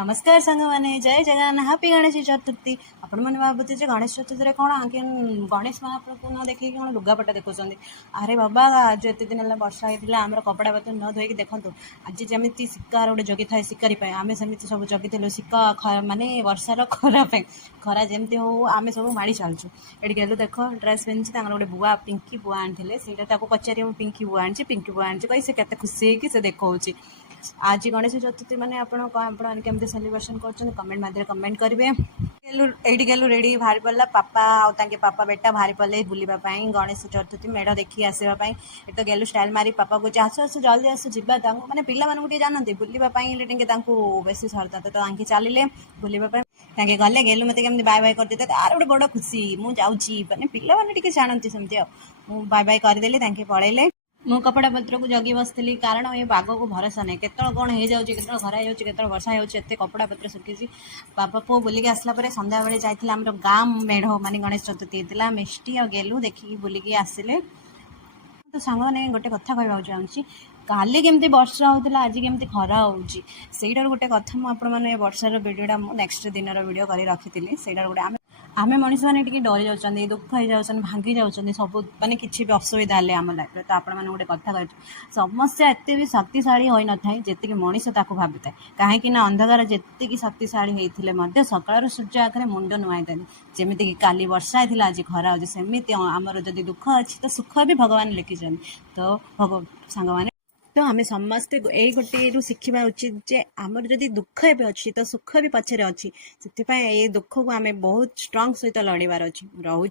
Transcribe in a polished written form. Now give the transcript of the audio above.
नमस्कार सांग मैंने जय जगन हापी गणेश चतुर्थी आपण मैंने भावुचे जे गणेश चतुर्थी कौन आगे गणेश महाप्रभु न देखिए कौन लुगापटा देखुं अरे बाबा आज एत दिन है वर्षा होता आम कपड़ा पत्र न धोईक देखूँ आज जमी शिकार गोटे जगी थाए शिकारी आम सेमती सब जगी शिक माने वर्षार खरापाई खरा जमी हो आम सब माड़ी चलचु ये गलु देख ड्रेस पिंधि गोटे बुआ पिंकी बुआ आनी से पचारि पिंकी बुआ आनी पिंकी बुआ आनी कही से केते खुशी होगी देखा आज गणेश चतुर्थी मैंने आपमती सेलिब्रेशन कर कमेंट मध्य कमेंट करेंगे ये गलु रेडी बाहरी पड़ा पापा आगे पापा बेटा बाहरी पड़े बुलापाई गणेश चतुर्थी मेढ़ देखी आसवाई ये तो गलु स्टाइल मारी पापा को आसु आसु जल्दी आसु जा मैंने पिला जानते बुलापाई बेस सरता तो चलिए बुलापाई गले गेलु मत कमी बाय बाय करदे तार गोटे बड़ खुशी मुझे मैंने पिला जानती सेमती बाय बाय करदेली पलैले मु कपड़ा पत्र को जगी बसती कारण ये पाग को भरोसा नहीं केत कौन हो जाए केत खरा हो वर्षा होते कपड़ा पत्र सुखी बापा पुओ बुलिक आसला सन्ध्या बेले जाइए आम गाँ मेढ़ मानी गणेश चतुर्थी होता मिष्टी और गेलु देखिकी बुलिकी आसिले तो सांग मैंने गोटे कथा कहवाक चाहूँगी काली केमती वर्षा होता आज केमती खरा होटार गोटे कथा मुझे वर्षार भिडियोटा नेक्स्ट दिन भिडियो कर रखी से गोटे आम मनीष मैंने डरी जाऊँ दुख हो जाऊँ भांगी जाऊँ सब माने किसी भी असुविधा है आम लाइफ तो आपण मैंने गोटे कथा कह समस्या एत भी शक्तिशाली हो न था जी मनीष ताक भावी था कहीं अंधकार जी शक्तिशाली होते सकाल सूर्य आगे मुंड नुआई था जमीक काली वर्षा होता आज खरा हो सेमती आमर जदि दुख अच्छी तो सुख भी भगवान लिखिं तो सांग मैंने तो आम समस्ते यही गोटे शिखा उचित जे आमर जदि दुख एवं अच्छी तो सुख भी पछरे अच्छी से दुख को आम बहुत स्ट्रंग सहित लड़बार अच्छी रोच।